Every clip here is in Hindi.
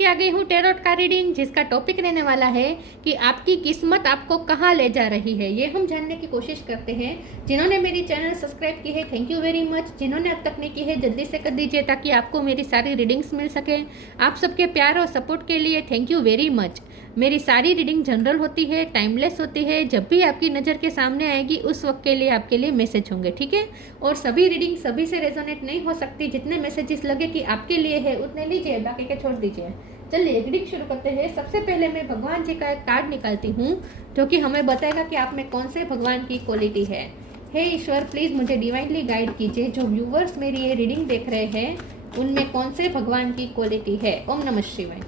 लेके आ गई हूँ टैरोट का रीडिंग, जिसका टॉपिक रहने वाला है कि आपकी किस्मत आपको कहाँ ले जा रही है। ये हम जानने की कोशिश करते हैं। जिन्होंने मेरी चैनल सब्सक्राइब की है थैंक यू वेरी मच। जिन्होंने अब तक नहीं की है जल्दी से कर दीजिए ताकि आपको मेरी सारी रीडिंग्स मिल सके। आप सबके प्यार और सपोर्ट के लिए थैंक यू वेरी मच। मेरी सारी रीडिंग जनरल होती है, टाइमलेस होती है। जब भी आपकी नज़र के सामने आएगी उस वक्त के लिए आपके लिए मैसेज होंगे, ठीक है। और सभी रीडिंग सभी से रेजोनेट नहीं हो सकती। जितने मैसेजेस लगे कि आपके लिए है उतने लीजिए, बाकी के छोड़ दीजिए। चलिए रीडिंग शुरू करते हैं। सबसे पहले मैं भगवान जी का एक कार्ड निकालती हूँ जो कि हमें बताएगा कि आप में कौन से भगवान की क्वालिटी है। हे ईश्वर, प्लीज़ मुझे डिवाइनली गाइड कीजिए। जो व्यूवर्स मेरी ये रीडिंग देख रहे हैं उनमें कौन से भगवान की क्वालिटी है। ओम नमः शिवाय।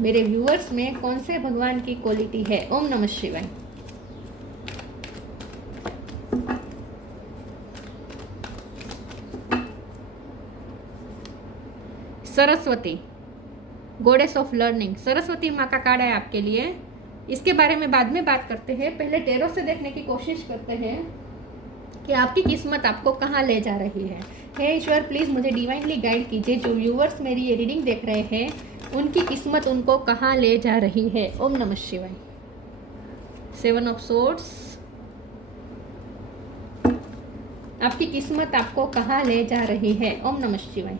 मेरे व्यूवर्स में कौन से भगवान की क्वालिटी है। ओम नमः शिवाय। Saraswati, goddess of learning. Saraswati माँ का कार्ड है आपके लिए। इसके बारे में बाद में बात करते हैं। पहले टैरो से देखने की कोशिश करते हैं कि आपकी किस्मत आपको कहाँ ले जा रही है। हे ईश्वर, प्लीज़ मुझे डिवाइनली गाइड कीजिए। जो व्यूवर्स मेरी ये रीडिंग देख रहे हैं उनकी किस्मत उनको कहाँ ले जा रही है। ओम नमः शिवाय। 7 ऑफ सोर्ड्स। आपकी किस्मत आपको कहाँ ले जा रही है। ओम नमः शिवाय।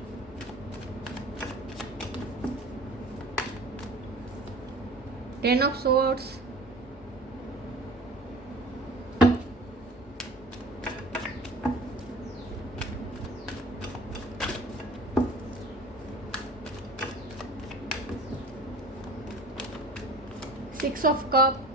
Ten of Swords, Six of Cups,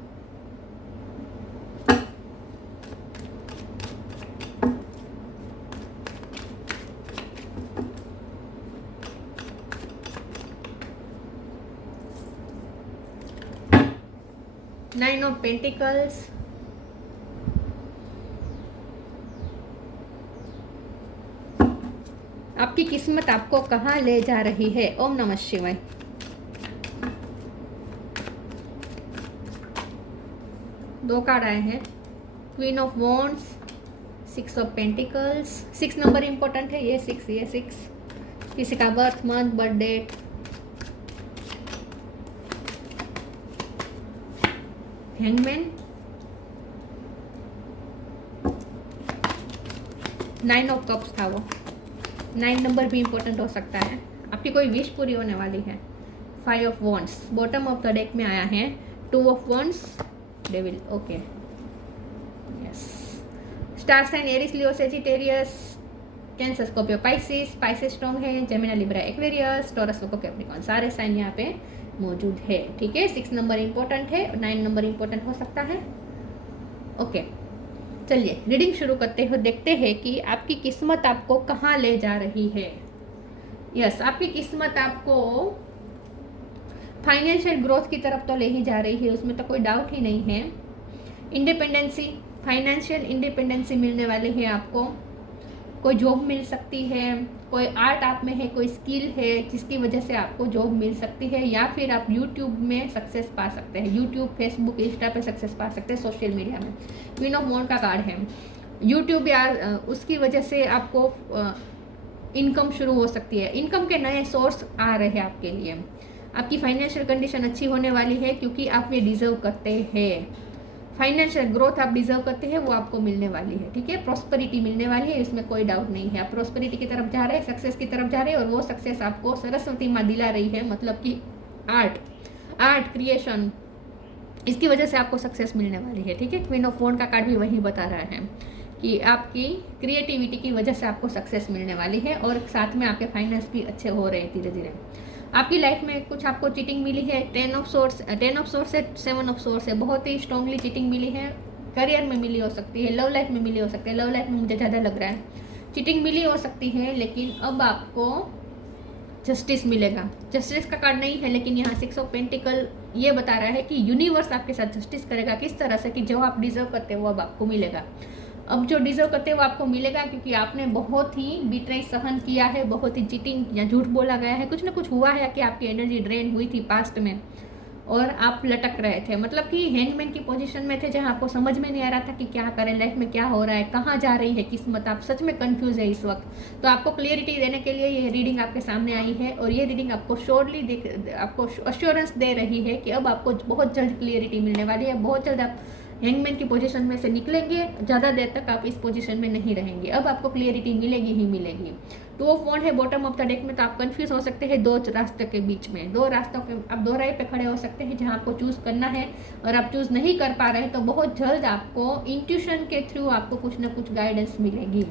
Nine of Pentacles, आपकी किस्मत आपको कहाँ ले जा रही है। ओम नमः शिवाय। दो कार्ड आए हैं। Queen of wands, 6 of pentacles. 6 number important है। ये 6 किसी का birth month, birth date. Hangman, 9 of cups था वो। 9 नंबर भी इंपॉर्टेंट हो सकता है। आपकी कोई विश पूरी होने वाली है। 5 of wands bottom of the deck में आया है। 2 of wands, devil. Okay, yes. Star sign Aries, Leo, Sagittarius, Cancer, Scorpio, Pisces strong है। Gemini, Libra, Aquarius, Taurus, Capricorn, सारे साइन यहाँ पे मौजूद है, ठीक है। 6 नंबर इंपॉर्टेंट है, 9 नंबर इंपॉर्टेंट हो सकता है। ओके, चलिए रीडिंग शुरू करते हो। देखते हैं कि आपकी किस्मत आपको कहाँ ले जा रही है। यस, आपकी किस्मत आपको फाइनेंशियल ग्रोथ की तरफ तो ले ही जा रही है, उसमें तो कोई डाउट ही नहीं है। इंडिपेंडेंसी, फाइनेंशियल इंडिपेंडेंसी मिलने वाली है आपको। कोई जॉब मिल सकती है, कोई आर्ट आप में है, कोई स्किल है जिसकी वजह से आपको जॉब मिल सकती है, या फिर आप यूट्यूब में सक्सेस पा सकते हैं। यूट्यूब, फेसबुक, इंस्टा पे सक्सेस पा सकते हैं, सोशल मीडिया में। क्वीन ऑफ वॉन्ड का कार्ड है। यूट्यूब या उसकी वजह से आपको इनकम शुरू हो सकती है। इनकम के नए सोर्स आ रहे हैं आपके लिए। आपकी फाइनेंशियल कंडीशन अच्छी होने वाली है क्योंकि आप ये डिजर्व करते हैं। फाइनेंशियल ग्रोथ आप डिजर्व करते हैं, वो आपको मिलने वाली है, ठीक है। प्रॉस्पेरिटी मिलने वाली है, इसमें कोई डाउट नहीं है। आप प्रॉस्पेरिटी की तरफ जा रहे हैं, सक्सेस की तरफ जा रहे हैं, और वो सक्सेस आपको सरस्वती माँ दिला रही है। मतलब कि आर्ट क्रिएशन, इसकी वजह से आपको सक्सेस मिलने वाली है, ठीक है। क्वीन ऑफ वॉन्ड का कार्ड भी वही बता रहा है कि आपकी क्रिएटिविटी की वजह से आपको सक्सेस मिलने वाली है, और साथ में आपके फाइनेंस भी अच्छे हो रहे हैं धीरे धीरे। आपकी लाइफ में कुछ आपको चीटिंग मिली है। 10 ऑफ सोर्स से 7 ऑफ सोर्स है। बहुत ही स्ट्रांगली चीटिंग मिली है। करियर में मिली हो सकती है, लव लाइफ में मिली हो सकती है। लव लाइफ में मुझे ज़्यादा लग रहा है चीटिंग मिली हो सकती है, लेकिन अब आपको जस्टिस मिलेगा। जस्टिस का कार्ड नहीं है, लेकिन यहाँ 6 ऑफ पेंटिकल ये बता रहा है कि यूनिवर्स आपके साथ जस्टिस करेगा। किस तरह से कि जो आप डिजर्व करते हो वो अब आपको मिलेगा। अब जो डिजर्व करते हैं वो आपको मिलेगा, क्योंकि आपने बहुत ही बिट्राई सहन किया है, बहुत ही चीटिंग या झूठ बोला गया है, कुछ ना कुछ हुआ है कि आपकी एनर्जी ड्रेन हुई थी पास्ट में, और आप लटक रहे थे, मतलब कि हैंगमैन की पोजीशन में थे जहां आपको समझ में नहीं आ रहा था कि क्या करें, लाइफ में क्या हो रहा है, कहाँ जा रही है किस्मत, आप सच में कंफ्यूज है इस वक्त। तो आपको क्लियरिटी देने के लिए ये रीडिंग आपके सामने आई है, और ये रीडिंग आपको श्योरली आपको अश्योरेंस दे रही है कि अब आपको बहुत जल्द क्लियरिटी मिलने वाली है, बहुत जल्द आप हैंगमैन की पोजीशन में से निकलेंगे, ज़्यादा देर तक आप इस पोजीशन में नहीं रहेंगे, अब आपको क्लियरिटी मिलेगी ही मिलेगी। टू ऑफ वॉन्ड है बॉटम ऑफ द डेक में, तो आप कंफ्यूज हो सकते हैं दो रास्तों के बीच में, दो रास्तों के आप दो राय पे खड़े हो सकते हैं जहां आपको चूज़ करना है और आप चूज़ नहीं कर पा रहे, तो बहुत जल्द आपको इंट्यूशन के थ्रू आपको कुछ ना कुछ गाइडेंस मिलेगी,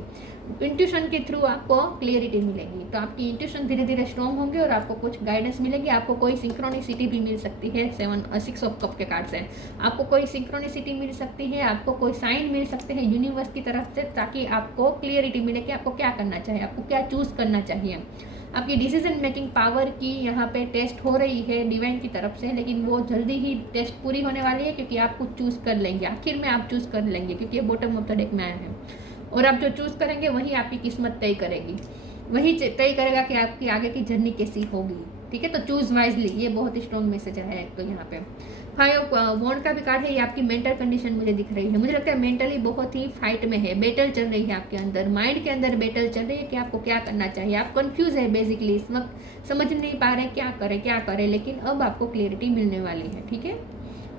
इंट्यूशन के थ्रू आपको क्लियरिटी मिलेगी। तो आपकी इंट्यूशन धीरे धीरे स्ट्रॉन्ग होंगे और आपको कुछ गाइडेंस मिलेगी, आपको कोई सिंक्रोनिसिटी भी मिल सकती है, 6 ऑफ कप के कार्ड से आपको कोई सिंक्रोनिसिटी मिल सकती है, आपको कोई साइन मिल सकते हैं यूनिवर्स की तरफ से, ताकि आपको क्लियरिटी मिले कि आपको क्या करना चाहिए, आपको क्या चूज़ करना चाहिए। आपकी डिसीजन मेकिंग पावर की यहाँ पे टेस्ट हो रही है डिवाइन की तरफ से, लेकिन वो जल्दी ही टेस्ट पूरी होने वाली है, क्योंकि आप कुछ चूज़ कर लेंगे, आखिर में आप चूज़ कर लेंगे, क्योंकि ये बॉटम ऑफ द डेक में आया है, और आप जो चूज़ करेंगे वही आपकी किस्मत तय करेगी, वही तय करेगा कि आपकी आगे की जर्नी कैसी होगी। ठीक है, तो चूज़ वाइजली, ये बहुत ही स्ट्रॉन्ग मैसेज आया है। तो यहाँ पे 5 ऑफ वॉन्ड का भी कार्ड है, ये आपकी मेंटल कंडीशन मुझे दिख रही है, मुझे लगता है मेंटली बहुत ही फाइट में है, बैटल चल रही है आपके अंदर, माइंड के अंदर बैटल चल रही है कि आपको क्या करना चाहिए, आप कंफ्यूज है बेसिकली इस वक्त, समझ नहीं पा रहे क्या करें, लेकिन अब आपको क्लियरिटी मिलने वाली है। ठीक है,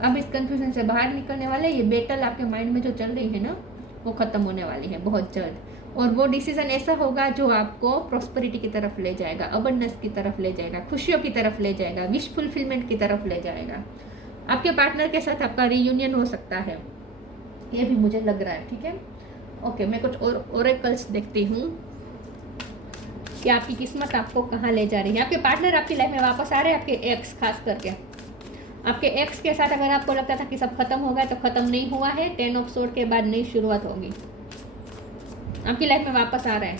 अब इस कंफ्यूजन से बाहर निकलने वाले, ये बैटल आपके माइंड में जो चल रही है ना, वो ख़त्म होने वाली है बहुत जल्द, और वो डिसीजन ऐसा होगा जो आपको प्रॉस्पेरिटी की तरफ ले जाएगा, अबंडेंस की तरफ ले जाएगा, खुशियों की तरफ ले जाएगा, विश फुलफिलमेंट की तरफ ले जाएगा। आपके पार्टनर के साथ आपका रीयूनियन हो सकता है, ये भी मुझे लग रहा है। ठीक है, ओके, मैं कुछ और ओरेकल्स देखती हूँ कि आपकी किस्मत आपको कहाँ ले जा रही है। आपके पार्टनर आपकी लाइफ में वापस आ रहे हैं, आपके एक्स खास करके, आपके एक्स के साथ अगर आपको लगता था कि सब खत्म हो गया, तो खत्म नहीं हुआ है, 10 ऑफ सोर्ड के बाद नई शुरुआत होगी, आपकी लाइफ में वापस आ रहे हैं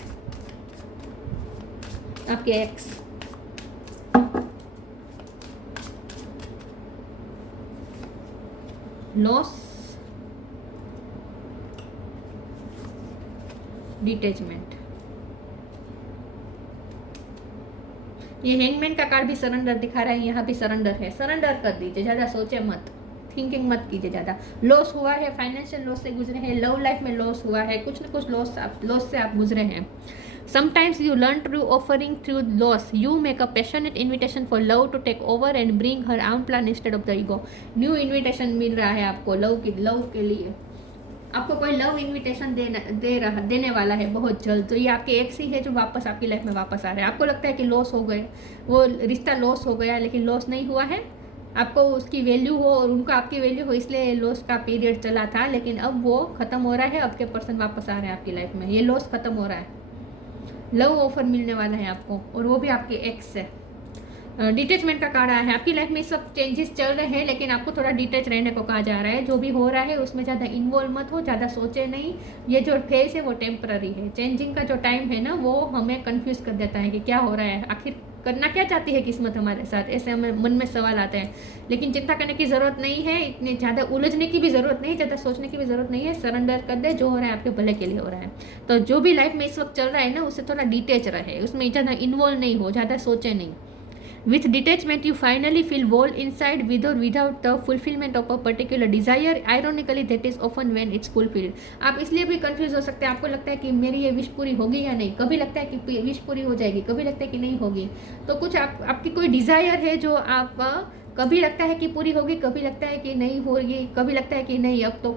आपके एक्स। लॉस, डिटैचमेंट, ये हैंगमैन का कार्ड भी सरेंडर दिखा रहा है, यहाँ भी सरेंडर है, सरेंडर कर दीजिए, ज़्यादा सोचे मत, थिंकिंग मत कीजिए ज़्यादा। लॉस हुआ है, फाइनेंशियल लॉस से गुजरे हैं, लव लाइफ में लॉस हुआ है, कुछ ना कुछ लॉस से आप गुजरे हैं। Sometimes you learn through offering through loss. You make a passionate invitation for love to take over and bring her own plan instead of the ego. New invitation मिल रहा है आपको लव के लिए, आपको कोई लव इन्विटेशन देने वाला है बहुत जल्द। तो ये आपके एक्स ही है जो वापस आपकी लाइफ में वापस आ रहे हैं। आपको लगता है कि लॉस हो गए, वो रिश्ता लॉस हो गया, लेकिन लॉस नहीं हुआ है, आपको उसकी वैल्यू हो और उनको आपकी वैल्यू हो, इसलिए लॉस का पीरियड चला था, लेकिन अब वो ख़त्म हो रहा है, अब के पर्सन वापस आ रहे हैं आपकी लाइफ में, ये लॉस ख़त्म हो रहा है, लव ऑफर मिलने वाला है आपको, और वो भी आपके एक्स से। डिटैचमेंट का कार्ड आया है, आपकी लाइफ में सब चेंजेस चल रहे हैं, लेकिन आपको थोड़ा डिटैच रहने को कहा जा रहा है, जो भी हो रहा है उसमें ज़्यादा इन्वॉल्व मत हो, ज़्यादा सोचे नहीं, ये जो फेज है वो टेम्पररी है, चेंजिंग का जो टाइम है ना वो हमें कंफ्यूज कर देता है कि क्या हो रहा है, आखिर करना क्या चाहती है किस्मत हमारे साथ, ऐसे हमें मन में सवाल आते हैं। लेकिन चिंता करने की ज़रूरत नहीं है, इतने ज़्यादा उलझने की भी ज़रूरत नहीं, ज़्यादा सोचने की भी ज़रूरत नहीं है, सरेंडर कर दे, जो हो रहा है आपके भले के लिए हो रहा है। तो जो भी लाइफ में इस वक्त चल रहा है ना, उससे थोड़ा डिटेच रहे, उसमें ज़्यादा इन्वॉल्व नहीं हो, ज़्यादा सोचे नहीं। With detachment, you finally feel whole inside with or without the fulfillment of a particular desire. Ironically, that is often when it's fulfilled. आप इसलिए भी कंफ्यूज हो सकते हैं, आपको लगता है कि मेरी ये विश पूरी होगी या नहीं, कभी लगता है कि विश पूरी हो जाएगी, कभी लगता है कि नहीं होगी। तो कुछ आपकी कोई डिज़ायर है जो आप कभी लगता है कि पूरी होगी, कभी लगता है कि नहीं होगी, कभी लगता है कि नहीं अब तो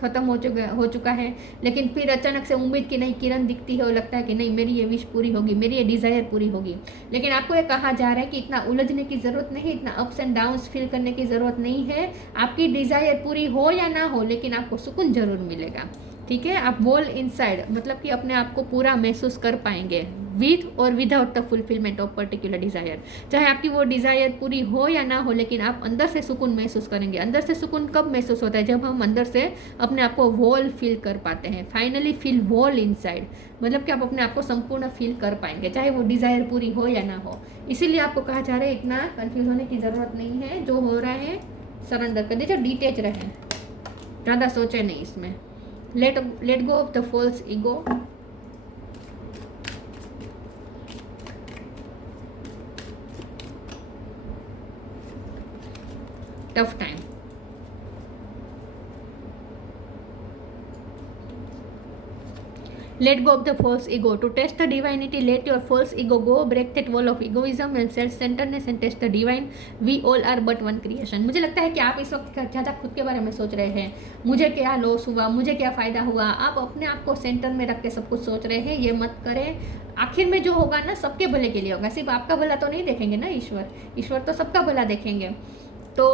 ख़त्म हो चुका है, लेकिन फिर अचानक से उम्मीद की नई किरण दिखती है और लगता है कि नहीं मेरी ये विश पूरी होगी, मेरी ये डिज़ायर पूरी होगी। लेकिन आपको ये कहा जा रहा है कि इतना उलझने की ज़रूरत नहीं, इतना अप्स एंड डाउन्स फील करने की ज़रूरत नहीं है, आपकी डिज़ायर पूरी हो या ना हो, लेकिन आपको सुकून ज़रूर मिलेगा। ठीक है, आप वॉल इनसाइड मतलब कि अपने आप को पूरा महसूस कर पाएंगे विथ और without the fulfilment of particular desire. चाहे आपकी वो डिज़ायर पूरी हो या ना हो, लेकिन आप अंदर से सुकून महसूस करेंगे। अंदर से सुकून कब महसूस होता है? जब हम अंदर से अपने आप को वॉल फील कर पाते हैं। फाइनली फील वॉल इनसाइड, मतलब कि आप अपने आप को संपूर्ण फील कर पाएंगे, चाहे वो डिज़ायर पूरी हो या ना हो। इसीलिए आपको कहा जा रहा है इतना कन्फ्यूज होने की ज़रूरत नहीं है, जो हो रहा है सरेंडर कर दीजिए, डिटेच रहे, ज़्यादा सोचे नहीं इसमें। Let go of the false ego. Tough time. Let go of the false ego. To test the divinity, let your false ego go. Break that wall of egoism and self-centeredness and test the divine. We all are but one creation. मुझे लगता है कि आप इस वक्त ज़्यादा खुद के बारे में सोच रहे हैं, मुझे क्या लॉस हुआ, मुझे क्या फ़ायदा हुआ। आप अपने आप को सेंटर में रख के सब कुछ सोच रहे हैं, ये मत करें। आखिर में जो होगा ना सबके भले के लिए होगा, सिर्फ आपका भला तो नहीं देखेंगे ना ईश्वर तो सबका भला देखेंगे। तो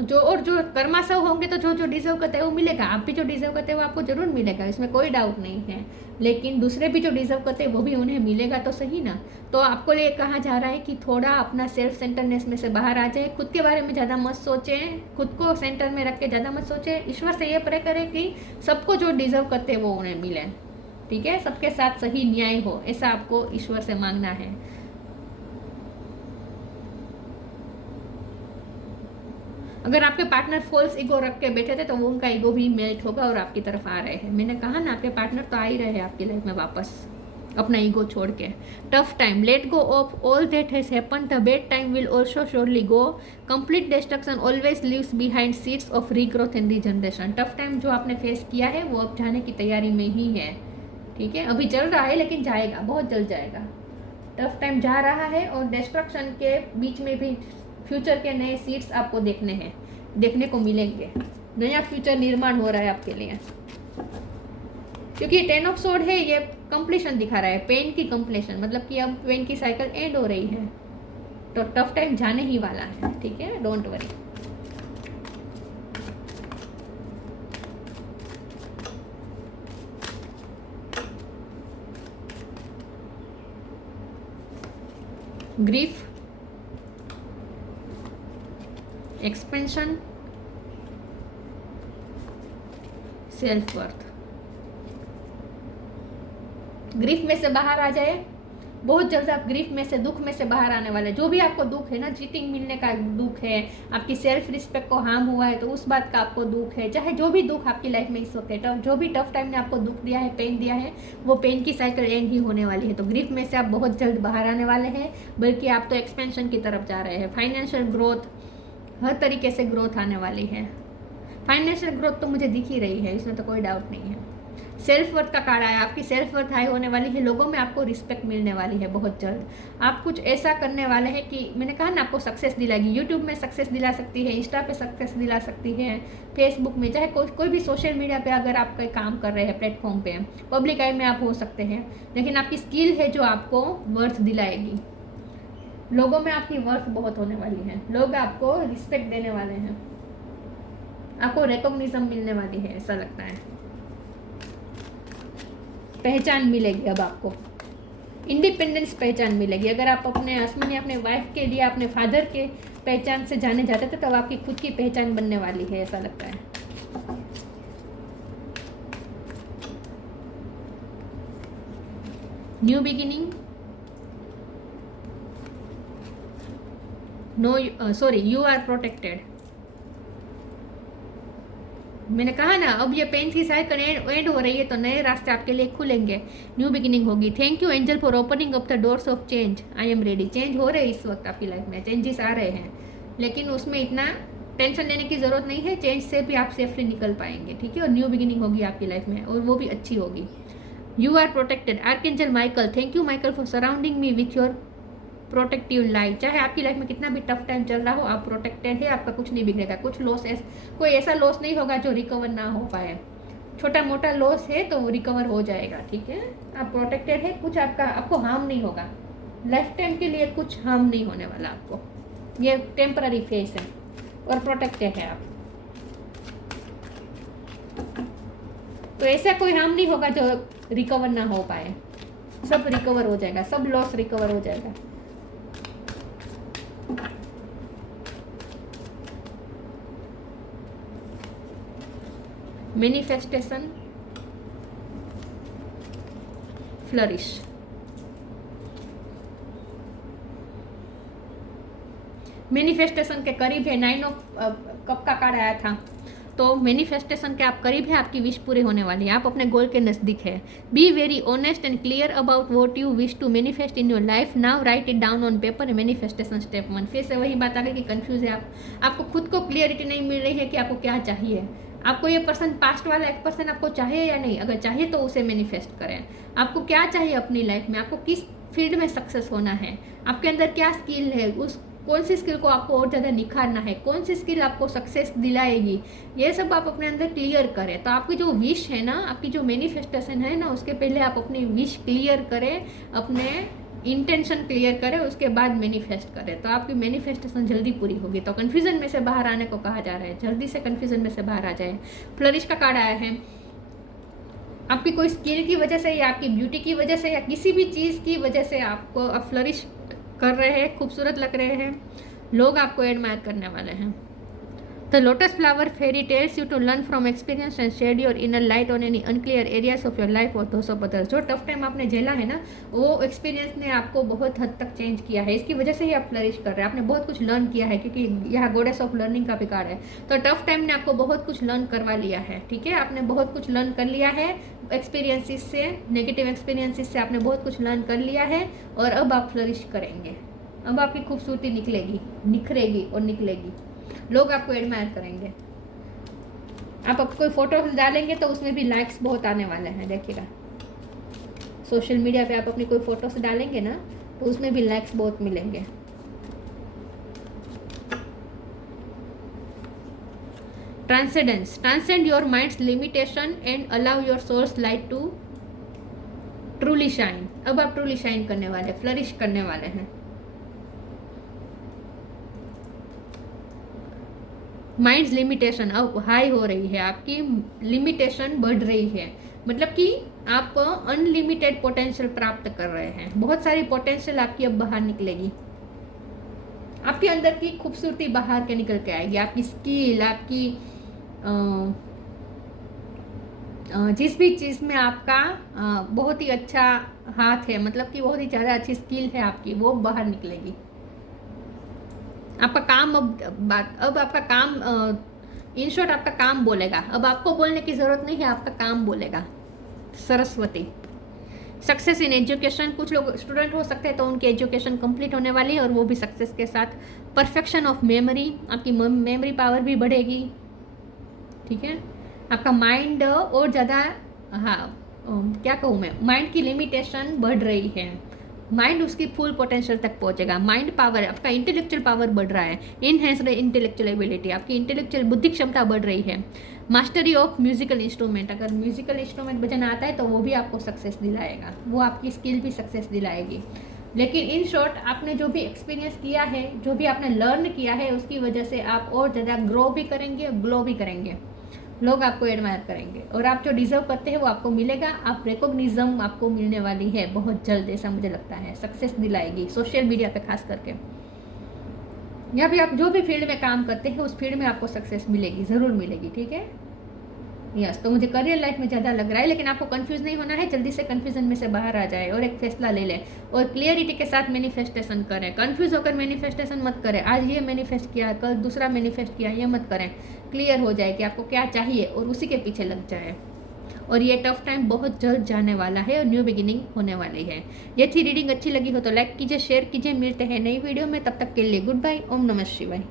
जो कर्माशय होंगे तो जो डिजर्व करते हैं वो मिलेगा। आप भी जो डिजर्व करते हैं वो आपको जरूर मिलेगा, इसमें कोई डाउट नहीं है। लेकिन दूसरे भी जो डिजर्व करते हैं वो भी उन्हें मिलेगा तो सही ना। तो आपको ये कहा जा रहा है कि थोड़ा अपना सेल्फ सेंटरनेस में से बाहर आ जाए, खुद के बारे में ज़्यादा मत सोचें, खुद को सेंटर में रख के ज़्यादा मत सोचें। ईश्वर से ये प्रे करें कि सबको जो डिजर्व करते हैं वो उन्हें मिले, ठीक है, सबके साथ सही न्याय हो, ऐसा आपको ईश्वर से मांगना है। अगर आपके पार्टनर फॉल्स ईगो रख के बैठे थे तो वो उनका ईगो भी मेल्ट होगा और आपकी तरफ आ रहे हैं। मैंने कहा ना आपके पार्टनर तो आ ही रहे हैं आपकी लाइफ में वापस अपना ईगो छोड़ के। Tough time, late go of all that has happen, the bad time will also surely go, complete destruction always leaves behind seeds of regrowth and regeneration. Tough time जो आपने फेस किया है वो अब जाने की तैयारी में ही है, ठीक है, अभी चल रहा है लेकिन जाएगा, बहुत जल्द जाएगा। टफ टाइम जा रहा है और डिस्ट्रक्शन के बीच में भी फ्यूचर के नए सीड्स आपको देखने को मिलेंगे, नया फ्यूचर निर्माण हो रहा है आपके लिए। क्योंकि 10 ऑफ सोर्ड है, ये कंप्लीशन दिखा रहा है, पेन की कंप्लीशन, मतलब कि अब पेन की साइकिल एंड हो रही है, तो टफ टाइम जाने ही वाला है, ठीक है, don't worry. Grief, expansion, self worth. Grief में से बाहर आ जाए, बहुत जल्द आप ग्रीफ में से, दुख में से बाहर आने वाले। जो भी आपको दुख है ना, चीटिंग मिलने का दुख है, आपकी सेल्फ रिस्पेक्ट को हार्म हुआ है तो उस बात का आपको दुख है, चाहे जो भी दुख आपकी लाइफ में इस वक्त है, जो भी टफ टाइम ने आपको दुख दिया है, पेन दिया है, वो पेन की साइकिल एंड ही होने वाली है। तो ग्रीफ में से आप बहुत जल्द बाहर आने वाले हैं, बल्कि आप तो एक्सपेंशन की तरफ जा रहे हैं। फाइनेंशियल ग्रोथ, हर तरीके से ग्रोथ आने वाली है। फाइनेंशियल ग्रोथ तो मुझे दिख ही रही है, इसमें तो कोई डाउट नहीं है। सेल्फ वर्थ का कार्ड आया, आपकी सेल्फ वर्थ हाई होने वाली है, लोगों में आपको रिस्पेक्ट मिलने वाली है बहुत जल्द। आप कुछ ऐसा करने वाले हैं कि मैंने कहा ना आपको सक्सेस दिलाएगी। यूट्यूब में सक्सेस दिला सकती है, इंस्टा पे सक्सेस दिला सकती है, फेसबुक में, चाहे कोई भी सोशल मीडिया पे अगर आप कोई काम कर रहे हैं प्लेटफॉर्म पे, पब्लिक आई में आप हो सकते हैं। लेकिन आपकी स्किल है जो आपको वर्थ दिलाएगी, लोगों में आपकी वर्थ बहुत होने वाली है, लोग आपको रिस्पेक्ट देने वाले हैं, आपको रिकॉग्निशन मिलने वाली है, ऐसा लगता है। पहचान मिलेगी, अब आपको इंडिपेंडेंस पहचान मिलेगी। अगर आप अपने हस्बैंड या अपने वाइफ के लिए अपने फादर के पहचान से जाने जाते थे, तब आपकी खुद की पहचान बनने वाली है, ऐसा लगता है। New beginning, no sorry, you are protected. मैंने कहा ना अब ये पेन की साइकिल एंड हो रही है तो नए रास्ते आपके लिए खुलेंगे, न्यू बिगिनिंग होगी। Thank you angel for opening up the doors of change, I am ready. Change हो रहे हैं इस वक्त आपकी लाइफ में, चेंजेस आ रहे हैं, लेकिन उसमें इतना टेंशन लेने की ज़रूरत नहीं है। चेंज से भी आप सेफली निकल पाएंगे, ठीक है, और न्यू बिगिनिंग होगी आपकी लाइफ में, और वो भी अच्छी होगी। You are protected, archangel Michael, thank you Michael for surrounding me with your protective light. चाहे आपकी लाइफ में कितना भी टफ टाइम चल रहा हो, आप प्रोटेक्टेड है, आपका कुछ नहीं बिगड़ेगा। कुछ लॉस, कोई ऐसा लॉस नहीं होगा जो रिकवर ना हो पाए। छोटा मोटा लॉस है तो रिकवर हो जाएगा, ठीक है, आप प्रोटेक्टेड है, कुछ आपको हार्म नहीं होगा, लाइफ टाइम के लिए कुछ हार्म नहीं होने वाला आपको। ये टेम्पररी फेस है और प्रोटेक्टेड है आप, तो ऐसा कोई हार्म नहीं होगा जो रिकवर ना हो पाए। सब रिकवर हो जाएगा, सब लॉस रिकवर हो जाएगा। Manifestation, flourish. मैनिफेस्टेशन के करीब है, 9 ऑफ कप का कार्ड आया था, तो मैनिफेस्टेशन के आप करीब है, आपकी विश पूरी होने वाली है, आप अपने गोल के नज़दीक है। Be very honest and clear about what you wish to manifest in your life. Now write it down on paper. Manifestation step 1। फिर से वही बात आ गई कि कंफ्यूज है आपको खुद को क्लियरिटी नहीं मिल रही है कि आपको क्या चाहिए। आपको ये पर्सन, पास्ट वाला एक पर्सन आपको चाहिए या नहीं? अगर चाहिए तो उसे मैनिफेस्ट करें। आपको क्या चाहिए अपनी लाइफ में? आपको किस फील्ड में सक्सेस होना है? आपके अंदर क्या स्किल है? उस कौन सी स्किल को आपको और ज़्यादा निखारना है? कौन सी स्किल आपको सक्सेस दिलाएगी? ये सब आप अपने अंदर क्लियर करें। तो आपकी जो विश है ना, आपकी जो मैनिफेस्टेशन है ना, उसके पहले आप अपनी विश क्लियर करें, अपने इंटेंशन क्लियर करें, उसके बाद मैनिफेस्ट करें, तो आपकी मैनिफेस्टेशन जल्दी पूरी होगी। तो कन्फ्यूजन में से बाहर आने को कहा जा रहा है, जल्दी से कन्फ्यूजन में से बाहर आ जाए। फ्लरिश का कार्ड आया है। आपकी कोई स्किल की वजह से या आपकी ब्यूटी की वजह से या किसी भी चीज़ की वजह से आपको अब फ्लरिश कर रहे हैं, खूबसूरत लग रहे हैं, लोग आपको एडमायर करने वाले हैं। The lotus flower fairy tells you to learn from experience and shed your inner light on any unclear areas of your life और दोस ऑफ अदर्स। जो टफ टाइम आपने झेला है ना, वो एक्सपीरियंस ने आपको बहुत हद तक चेंज किया है, इसकी वजह से ही आप फ्लरिश कर रहे हैं। आपने बहुत कुछ लर्न किया है, क्योंकि यहाँ गॉडेस ऑफ लर्निंग का भी कार्ड है। तो टफ टाइम ने आपको बहुत कुछ लर्न करवा लिया है, ठीक है, आपने बहुत कुछ लर्न कर लिया है एक्सपीरियंसिस से, नेगेटिव एक्सपीरियंसिस से आपने बहुत कुछ लर्न कर लिया है, और अब आप फ्लरिश करेंगे। अब आपकी खूबसूरती निकलेगी, निखरेगी और निकलेगी, लोग आपको एडमायर करेंगे। आप अब कोई फोटो डालेंगे तो उसमें भी लाइक्स बहुत आने वाले हैं, देखिएगा। सोशल मीडिया पे आप अपनी कोई फोटोस डालेंगे ना, तो उसमें भी लाइक्स बहुत मिलेंगे। Transcendence, transcend your mind's limitation and allow your source light to truly shine. अब आप ट्रूली शाइन करने वाले, फ्लरिश करने वाले हैं। माइंड्स लिमिटेशन अब हाई हो रही है, आपकी लिमिटेशन बढ़ रही है, मतलब कि आप अनलिमिटेड पोटेंशियल प्राप्त कर रहे हैं। बहुत सारी पोटेंशियल आपकी अब बाहर निकलेगी, आपके अंदर की खूबसूरती बाहर के निकल के आएगी। आपकी स्किल, आपकी जिस भी चीज़ में आपका बहुत ही अच्छा हाथ है, मतलब कि बहुत ही ज़्यादा अच्छी स्किल है आपकी, वो बाहर निकलेगी। आपका काम अब आपका काम, इन शॉर्ट आपका काम बोलेगा। अब आपको बोलने की ज़रूरत नहीं है, आपका काम बोलेगा। सरस्वती, सक्सेस इन एजुकेशन, कुछ लोग स्टूडेंट हो सकते हैं तो उनकी एजुकेशन कंप्लीट होने वाली है और वो भी सक्सेस के साथ। परफेक्शन ऑफ मेमोरी, आपकी मेमोरी पावर भी बढ़ेगी, ठीक है। आपका माइंड और ज़्यादा, हाँ क्या कहूँ मैं, माइंड की लिमिटेशन बढ़ रही है, माइंड उसकी फुल पोटेंशियल तक पहुंचेगा। माइंड पावर, आपका इंटेलेक्चुअल पावर बढ़ रहा है, इनहेंस्ड इंटेलेक्चुअल एबिलिटी, आपकी इंटेलेक्चुअल बुद्धि क्षमता बढ़ रही है। मास्टरी ऑफ म्यूजिकल इंस्ट्रूमेंट, अगर म्यूजिकल इंस्ट्रूमेंट बजाना आता है तो वो भी आपको सक्सेस दिलाएगा, वो आपकी स्किल भी सक्सेस दिलाएगी। लेकिन इन शॉर्ट आपने जो भी एक्सपीरियंस किया है, जो भी आपने लर्न किया है, उसकी वजह से आप और ज़्यादा ग्रो भी करेंगे, ग्लो भी करेंगे, लोग आपको एडमायर करेंगे और आप जो डिजर्व करते हैं वो आपको मिलेगा। आप रिकॉग्निज्म आपको मिलने वाली है बहुत जल्द, ऐसा मुझे लगता है, सक्सेस दिलाएगी सोशल मीडिया पे खास करके। या भी आप जो भी फील्ड में काम करते हैं उस फील्ड में आपको सक्सेस मिलेगी, ज़रूर मिलेगी, ठीक है। यस, तो मुझे करियर लाइफ में ज़्यादा लग रहा है, लेकिन आपको कंफ्यूज नहीं होना है, जल्दी से कंफ्यूजन में से बाहर आ जाए और एक फैसला ले लें और क्लियरिटी के साथ मैनिफेस्टेशन करें। कंफ्यूज होकर मैनिफेस्टेशन मत करें, आज ये मैनिफेस्ट किया, कल दूसरा मैनिफेस्ट किया, ये मत करें। क्लियर हो जाए कि आपको क्या चाहिए और उसी के पीछे लग जाए। और ये टफ टाइम बहुत जल्द जाने वाला है और न्यू बिगिनिंग होने वाली है। ये थी रीडिंग, अच्छी लगी हो तो लाइक कीजिए, शेयर कीजिए। मिलते हैं नई वीडियो में, तब तक के लिए गुड बाय। ओम नमः शिवाय।